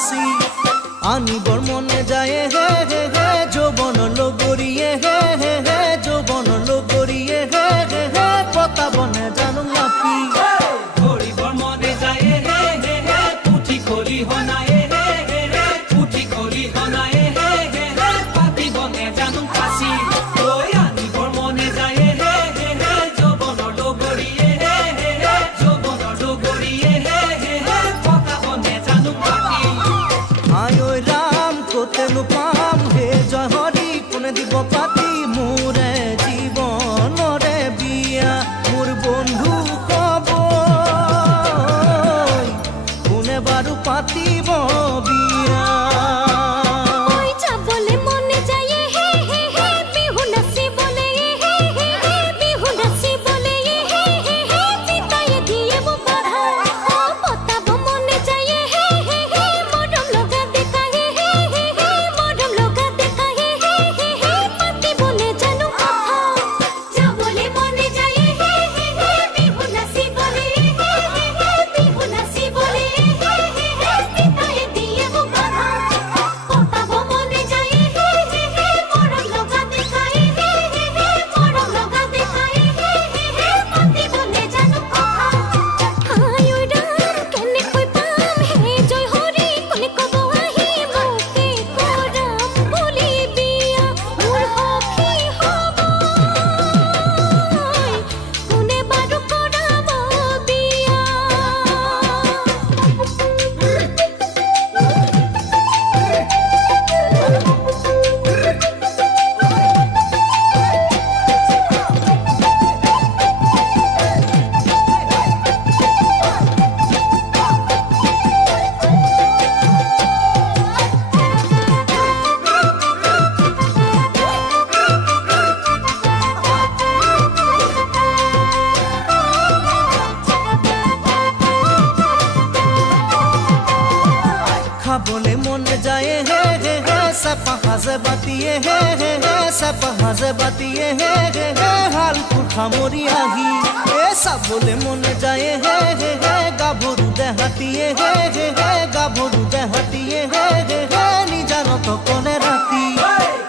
ফাঁসি আনিবৰ মনে যায় হে হে হে যৌবন লগৰিয়ে হে হে হে যৌবন লগৰিয়ে হে হে হে পতাবনে জানো নাপি ধৰিবৰ মনে যায় হে হে হে পুঠি খলি হনায়ে হে হে হে পুঠি খলি হনায়ে হে হে হে পাতিবনে জানো ফাঁসি ঐ আনিবৰ মনে যায় হে হে হে যৌবন লগৰিয়ে হে হে হে যৌবন লগৰিয়ে হে হে হে পতাবনে জানো নাপি আই ঐ ৰাম কতেনো পাম হে জয় হৰি কোনে দিব পাতি মোৰে জীৱনৰে বিয়া মোৰ বন্ধু কব কোনে বাৰু পাতিব বিয়া খাবলে মন যায় হে হে হে চাপা হাজে বাতিয়ে হে হে হে চাপা হাজে বাতিয়ে হে হে হে হালপুৰ সামৰি আহি এ চাবলে মন যায় হে হে হে গাভৰু দেহাতিয়ে হে হে হে গাভৰু দেহাতিয়ে হে হে হে নিজানত কলে ৰাতি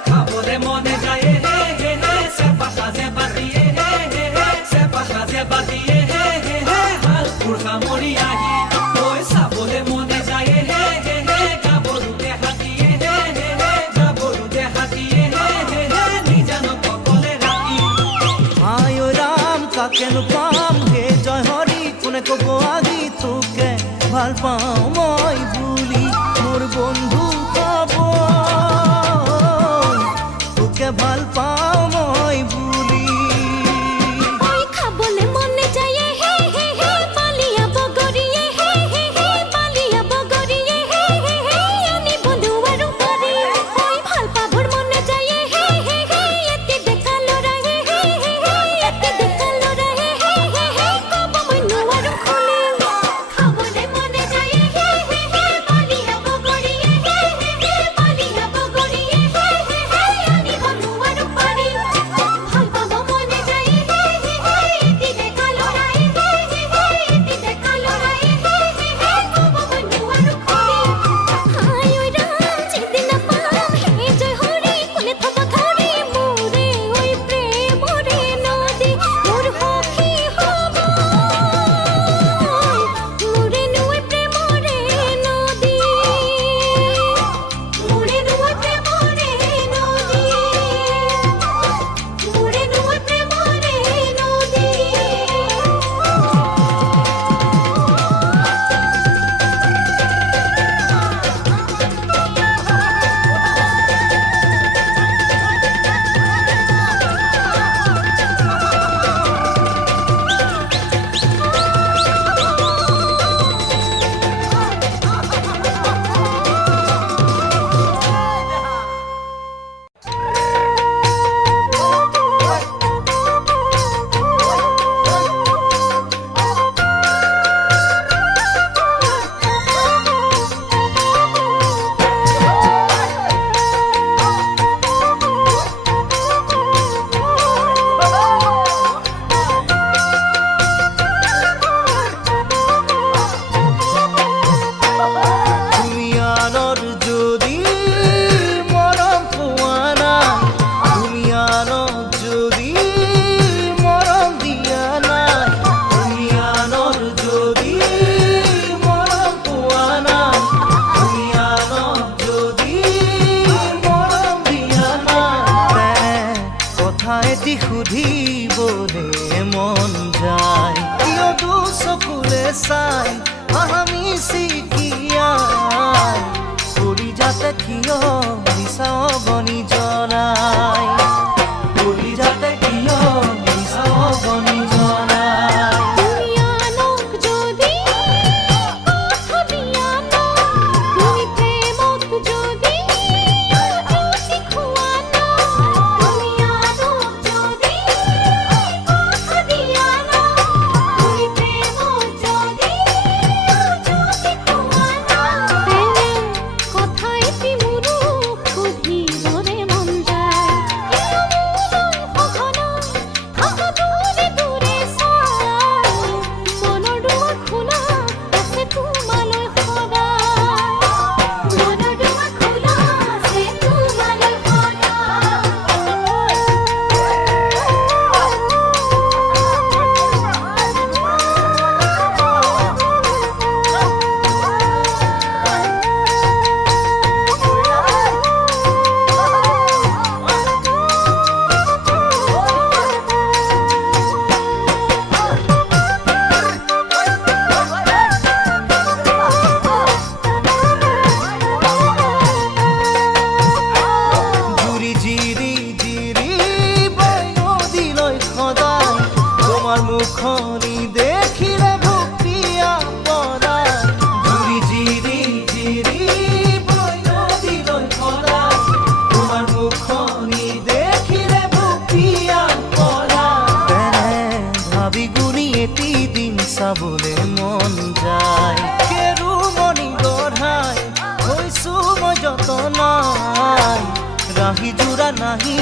খাবলে মনে যায় হে হে হে চেপা সাজে বাতিয়ে হে হে হে চেপা সাজে বাতিয়ে হে হে হে হালপুৰ সামৰি আহি ঐ চাবলে মনে যায় হে হে হে গাভৰু দেহাতিয়ে হে হে হে গাভৰু দেহাতিয়ে হে হে হে নিজানত কলে ৰাতি আই ঐ ৰাম কাকেনো পাম হে জয় হৰি কোনে কব আজি তোকে ভাল পাওঁ মই বুলি মোৰ বন্ধু কব তোকে ভাল পাওঁ মই বুলি নাহি জোৰা নাহি